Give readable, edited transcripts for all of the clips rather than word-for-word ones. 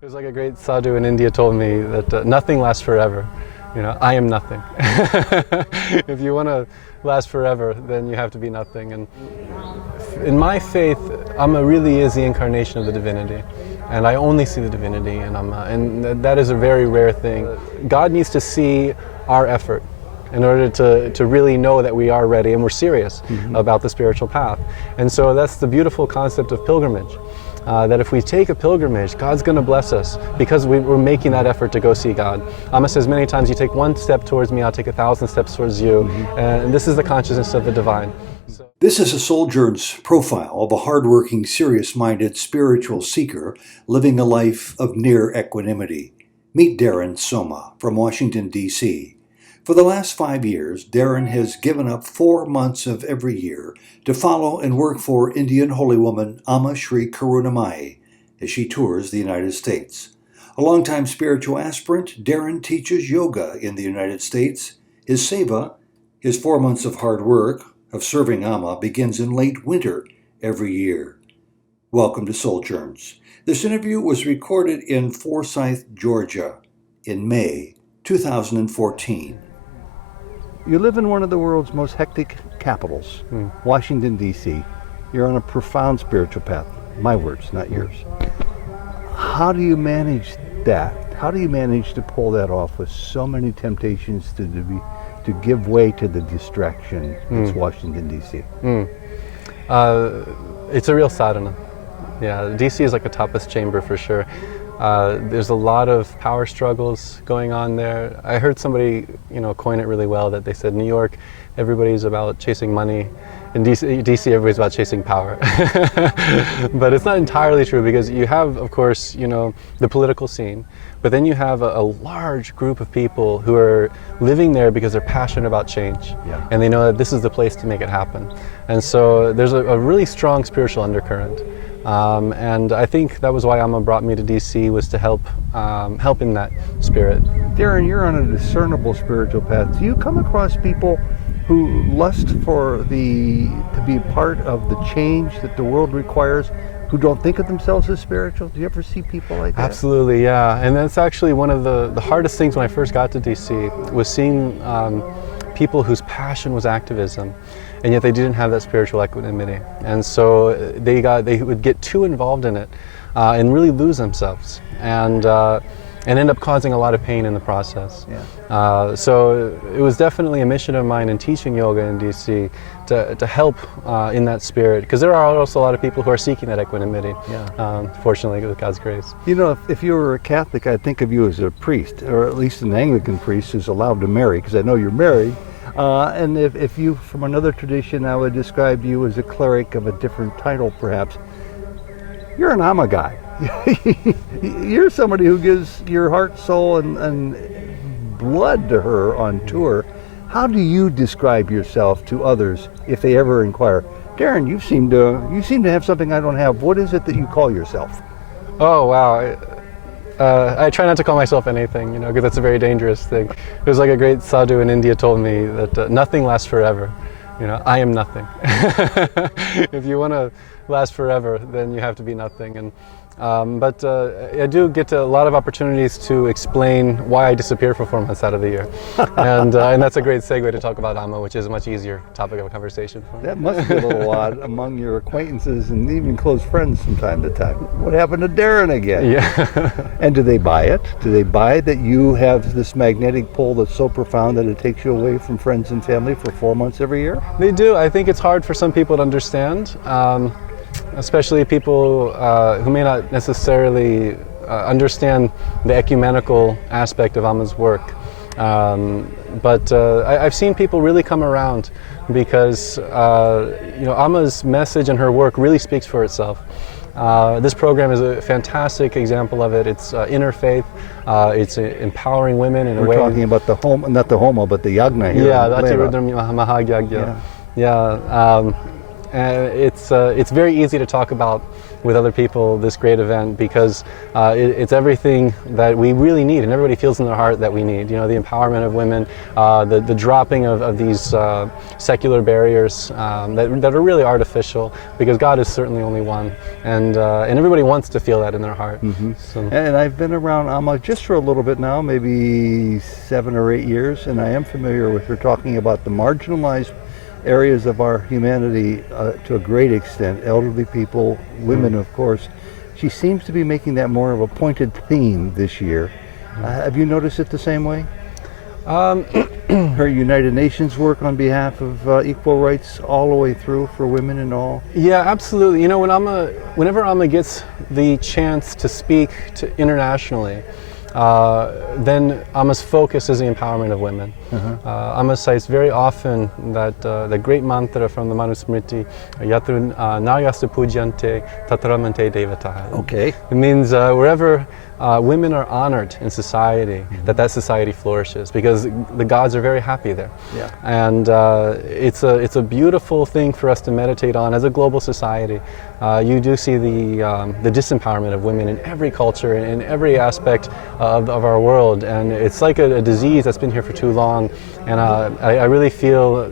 There's like a great sadhu in India told me that nothing lasts forever. You know, I am nothing. If you want to last forever, then you have to be nothing. And in my faith, Amma really is the incarnation of the divinity. And I only see the divinity in Amma. And that is a very rare thing. God needs to see our effort in order to really know that we are ready and we're serious about the spiritual path. And so that's the beautiful concept of pilgrimage. That if we take a pilgrimage, God's going to bless us because we're making that effort to go see God. Amma says many times, you take one step towards me, I'll take 1,000 steps towards you. And this is the consciousness of the divine. This is a Souljourns profile of a hardworking, serious-minded spiritual seeker living a life of near equanimity. Meet Darin Somma from Washington, D.C. For the last 5 years, Darin has given up 4 months of every year to follow and work for Indian holy woman Amma Sri Karunamayi as she tours the United States. A longtime spiritual aspirant, Darin teaches yoga in the United States. His seva, his 4 months of hard work, of serving Amma, begins in late winter every year. Welcome to Souljourns. This interview was recorded in Forsyth, Georgia in May 2014. You live in one of the world's most hectic capitals, Washington, D.C. You're on a profound spiritual path. My words, not yours. How do you manage that? How do you manage to pull that off with so many temptations to give way to the distraction that's Washington, D.C.? It's a real sadhana. Yeah, D.C. is like a tapas chamber for sure. There's a lot of power struggles going on there. I heard somebody, coin it really well, that they said New York, everybody's about chasing money. In DC, everybody's about chasing power. But it's not entirely true because you have, of course, the political scene, but then you have a large group of people who are living there because they're passionate about change. Yeah. And they know that this is the place to make it happen. And so there's a really strong spiritual undercurrent. And I think that was why Amma brought me to DC, was to help in that spirit. Darin, you're on a discernible spiritual path. Do you come across people who lust to be part of the change that the world requires, who don't think of themselves as spiritual? Do you ever see people like that? Absolutely, yeah. And that's actually one of the hardest things when I first got to DC, was seeing people whose passion was activism, and yet they didn't have that spiritual equanimity. And so they would get too involved in it and really lose themselves, and end up causing a lot of pain in the process. Yeah. So it was definitely a mission of mine in teaching yoga in DC to help in that spirit, because there are also a lot of people who are seeking that equanimity, fortunately, with God's grace. If you were a Catholic, I'd think of you as a priest, or at least an Anglican priest who's allowed to marry, because I know you're married. And if you, from another tradition, I would describe you as a cleric of a different title, perhaps. You're an Amma guy. You're somebody who gives your heart, soul, and blood to her on tour. How do you describe yourself to others if they ever inquire? Darin, you seem to have something I don't have. What is it that you call yourself? Oh, wow. I try not to call myself anything, because that's a very dangerous thing. There's like a great sadhu in India told me that nothing lasts forever. I am nothing. If you want to last forever, then you have to be nothing. And but I do get a lot of opportunities to explain why I disappear for 4 months out of the year. And that's a great segue to talk about Amma, which is a much easier topic of a conversation for me. That must be a little odd among your acquaintances and even close friends from time to time. What happened to Darin again? Yeah. And do they buy it? Do they buy that you have this magnetic pull that's so profound that it takes you away from friends and family for 4 months every year? They do. I think it's hard for some people to understand. Especially people who may not necessarily understand the ecumenical aspect of Amma's work. But I've seen people really come around because Amma's message and her work really speaks for itself. This program is a fantastic example of it. It's interfaith. It's empowering women in a way. We're talking about the home, not the homo, but the yagna here. Yeah, the Atiruddham Mahayagya. Yeah. It's very easy to talk about with other people this great event because it's everything that we really need and everybody feels in their heart that we need. You know, the empowerment of women, the dropping of these secular barriers that are really artificial, because God is certainly only one, and everybody wants to feel that in their heart. So. And I've been around Amma just for a little bit now, maybe 7 or 8 years, and I am familiar with her talking about the marginalized areas of our humanity to a great extent, elderly people, women, of course. She seems to be making that more of a pointed theme this year. Have you noticed it the same way? Her United Nations work on behalf of equal rights all the way through for women and all? Yeah, absolutely. You know, whenever Amma gets the chance to speak internationally, then Amma's focus is the empowerment of women. Amma cites very often that the great mantra from the Manusmriti, Yatru Naryastu Pujyante Tatramante Devataha. Okay. It means wherever women are honored in society, that society flourishes, because the gods are very happy there. Yeah. And it's a beautiful thing for us to meditate on as a global society. You do see the disempowerment of women in every culture, in every aspect of our world, and it's like a disease that's been here for too long. And I really feel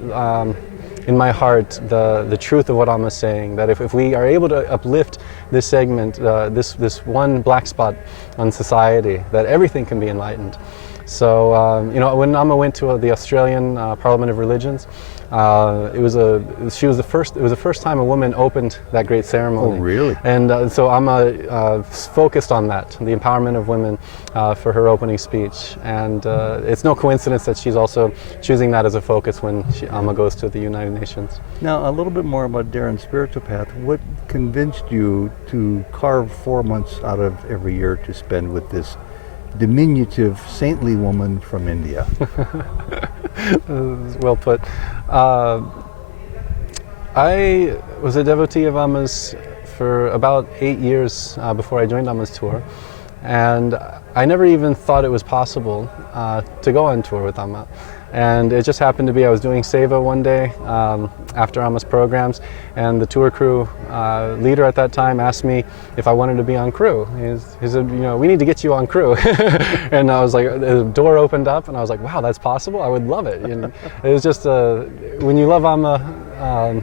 in my heart the truth of what Amma is saying, that if we are able to uplift this segment, this one black spot on society, that everything can be enlightened. So you know, when Amma went to the Australian Parliament of Religions, it was the first time a woman opened that great ceremony. Oh, really? And so Amma focused on that, the empowerment of women, for her opening speech. And it's no coincidence that she's also choosing that as a focus when Amma goes to the United Nations. Now, a little bit more about Darin's spiritual path. What convinced you to carve 4 months out of every year to spend with this diminutive, saintly woman from India? Well put. I was a devotee of Amma's for about 8 years before I joined Amma's tour, and I never even thought it was possible to go on tour with Amma. And it just happened to be I was doing Seva one day after Amma's programs, and the tour crew leader at that time asked me if I wanted to be on crew. He said, you know, we need to get you on crew. And I was like, the door opened up, and I was like, wow, that's possible? I would love it. And it was just, when you love Amma,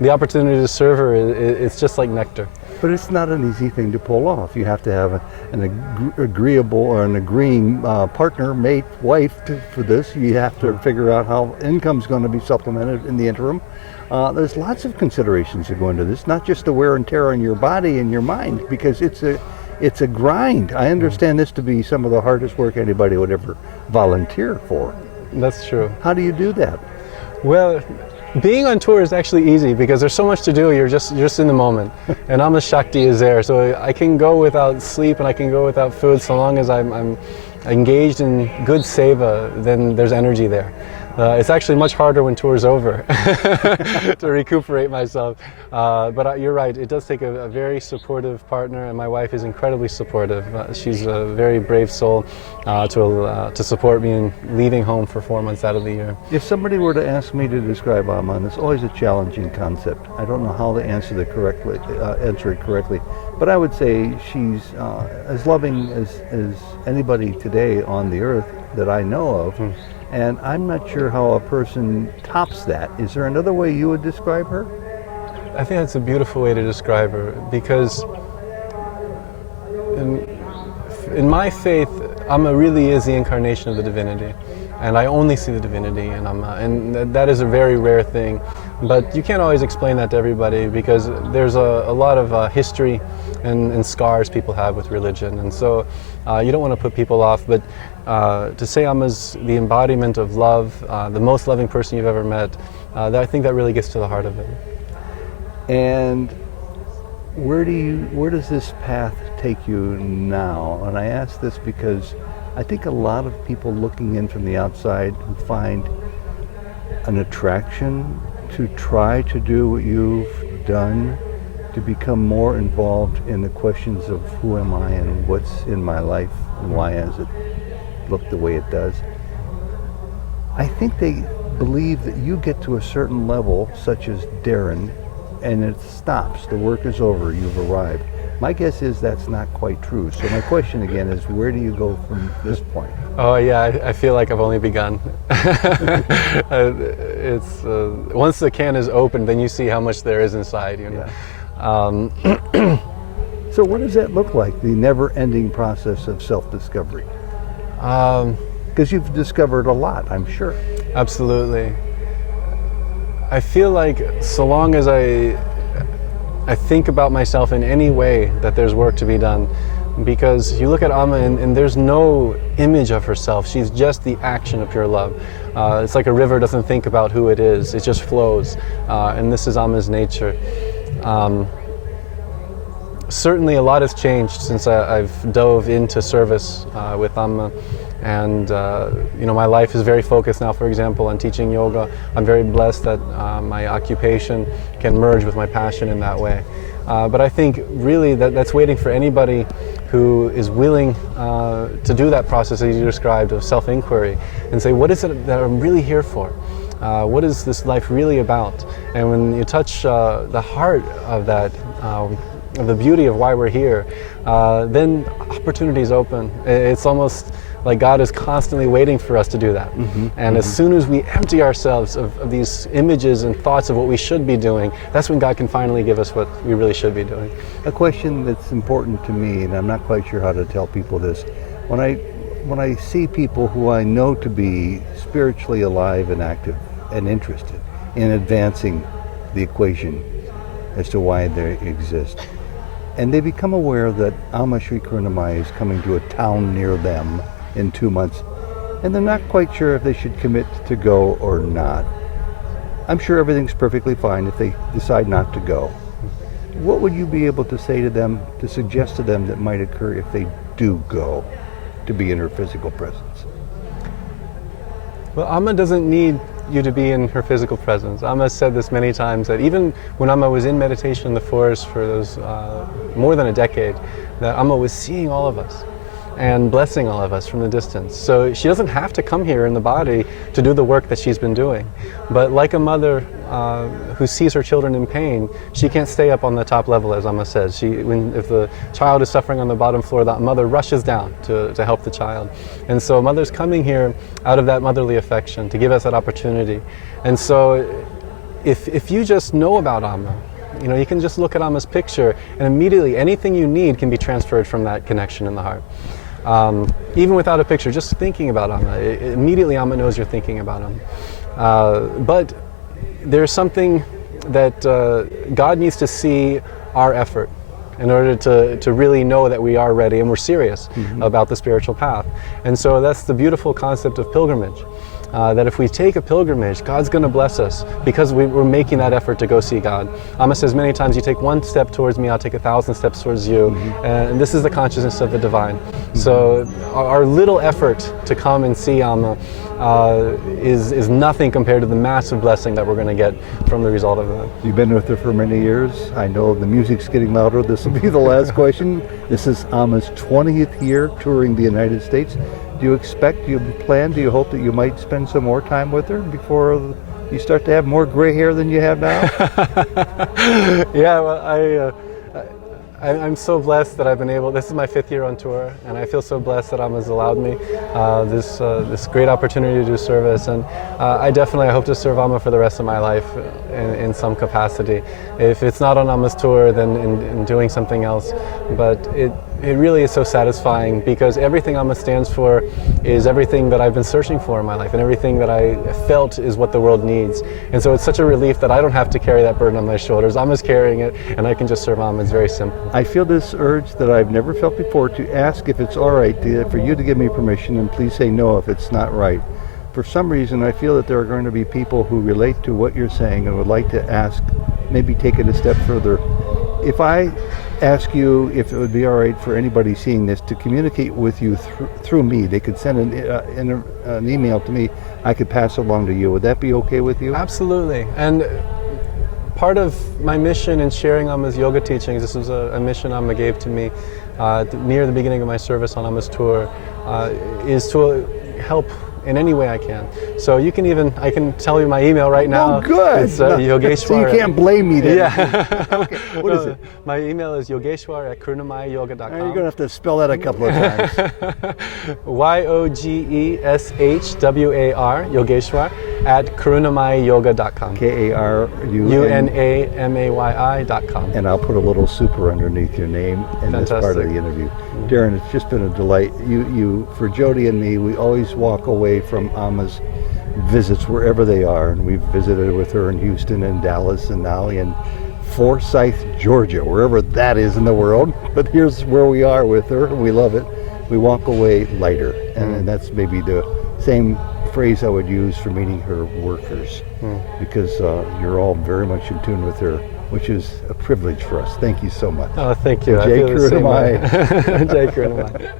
the opportunity to serve her, it's just like nectar. But it's not an easy thing to pull off. You have to have an agreeable or an agreeing partner, mate, wife for this. You have to figure out how income's going to be supplemented in the interim. There's lots of considerations that go into this, not just the wear and tear on your body and your mind, because it's a grind. I understand this to be some of the hardest work anybody would ever volunteer for. That's true. How do you do that? Well, being on tour is actually easy because there's so much to do. You're just in the moment, and Amma Shakti is there, so I can go without sleep and I can go without food so long as I'm engaged in good seva. Then there's energy there. It's actually much harder when tour's over to recuperate myself. But you're right, it does take a very supportive partner, and my wife is incredibly supportive. She's a very brave soul to support me in leaving home for 4 months out of the year. If somebody were to ask me to describe Amma, and it's always a challenging concept, I don't know how to answer it correctly, but I would say she's as loving as anybody today on the earth that I know of. And I'm not sure how a person tops that. Is there another way you would describe her? I think that's a beautiful way to describe her, because in my faith, Amma really is the incarnation of the divinity. And I only see the divinity in Amma, and that is a very rare thing. But you can't always explain that to everybody, because there's a lot of history and scars people have with religion, and so you don't want to put people off. But to say Amma's the embodiment of love, the most loving person you've ever met, I think that really gets to the heart of it. And where does this path take you now? And I ask this because I think a lot of people looking in from the outside who find an attraction to try to do what you've done, to become more involved in the questions of who am I and what's in my life and why has it looked the way it does. I think they believe that you get to a certain level, such as Darin, and it stops. The work is over. You've arrived. My guess is that's not quite true. So my question again is, where do you go from this point? Oh yeah, I feel like I've only begun. It's once the can is open, then you see how much there is inside. You know. Yeah. So what does that look like? The never-ending process of self-discovery. Because you've discovered a lot, I'm sure. Absolutely. I feel like so long as I think about myself in any way that there's work to be done, because you look at Amma and there's no image of herself. She's just the action of pure love. It's like a river doesn't think about who it is, it just flows. And this is Amma's nature. Certainly a lot has changed since I've dove into service with Amma. And you know, my life is very focused now, for example, on teaching yoga. I'm very blessed that my occupation can merge with my passion in that way. But I think really that's waiting for anybody who is willing to do that process that you described of self-inquiry and say, what is it that I'm really here for? What is this life really about? And when you touch the heart of that, of the beauty of why we're here, then opportunities open. It's almost like God is constantly waiting for us to do that. And as soon as we empty ourselves of these images and thoughts of what we should be doing, that's when God can finally give us what we really should be doing. A question that's important to me, and I'm not quite sure how to tell people this, when I see people who I know to be spiritually alive and active and interested in advancing the equation as to why they exist, and they become aware that Amma Sri Karunamayi is coming to a town near them in 2 months, and they're not quite sure if they should commit to go or not. I'm sure everything's perfectly fine if they decide not to go. What would you be able to say to them, to suggest to them that might occur if they do go to be in her physical presence? Well, Amma doesn't need you to be in her physical presence. Amma said this many times, that even when Amma was in meditation in the forest for those more than a decade, that Amma was seeing all of us and blessing all of us from the distance. So she doesn't have to come here in the body to do the work that she's been doing. But like a mother who sees her children in pain, she can't stay up on the top level, as Amma says. If the child is suffering on the bottom floor, that mother rushes down to help the child. And so mother's coming here out of that motherly affection to give us that opportunity. And so if you just know about Amma, you know, you can just look at Amma's picture and immediately anything you need can be transferred from that connection in the heart. Even without a picture, just thinking about Amma, immediately Amma knows you're thinking about him. But there's something that God needs to see our effort in order to really know that we are ready and we're serious about the spiritual path. And so that's the beautiful concept of pilgrimage. That if we take a pilgrimage, God's going to bless us because we're making that effort to go see God. Amma says many times, you take one step towards me, I'll take 1,000 steps towards you. And this is the consciousness of the divine. So our little effort to come and see Amma is nothing compared to the massive blessing that we're going to get from the result of that. You've been with her for many years. I know the music's getting louder. This will be the last question. This is Amma's 20th year touring the United States. Do you expect, do you plan, do you hope that you might spend some more time with her before you start to have more gray hair than you have now? Yeah, well, I'm so blessed that I've been able, this is my 5th year on tour, and I feel so blessed that Amma's allowed me this great opportunity to do service, and I definitely hope to serve Amma for the rest of my life in some capacity. If it's not on Amma's tour, then in doing something else, but it really is so satisfying because everything Amma stands for is everything that I've been searching for in my life, and everything that I felt is what the world needs. And so it's such a relief that I don't have to carry that burden on my shoulders. Amma's carrying it, and I can just serve Amma. It's very simple. I feel this urge that I've never felt before to ask if it's all right for you to give me permission, and please say no if it's not right. For some reason, I feel that there are going to be people who relate to what you're saying and would like to ask, maybe take it a step further. If I ask you if it would be all right for anybody seeing this to communicate with you through me, they could send an email to me, I could pass along to you. Would that be okay with you? Absolutely. And part of my mission in sharing Amma's yoga teachings, this was a mission Amma gave to me near the beginning of my service on Amma's tour, is to help in any way I can. So you can even, I can tell you my email right now. Oh, good. It's Yogeshwar. So you can't blame me then. Yeah. Okay. What is it? My email is yogeshwar@karunamayiyoga.com. You're going to have to spell that a couple of times. YOGESHWAR, Yogeshwar, @karunamayiyoga.com. KARUNAMAYI.com. And I'll put a little super underneath your name in this part of the interview. Darin, it's just been a delight. You, for Jody and me, we always walk away from Amma's visits wherever they are, and we've visited with her in Houston and Dallas and now in Forsyth, Georgia, wherever that is in the world. But here's where we are with her, and we love it. We walk away lighter, and that's maybe the same phrase I would use for meeting her workers, because you're all very much in tune with her, which is a privilege for us. Thank you so much. Oh, thank you. Jai Karunamayi. Jai Karunamayi.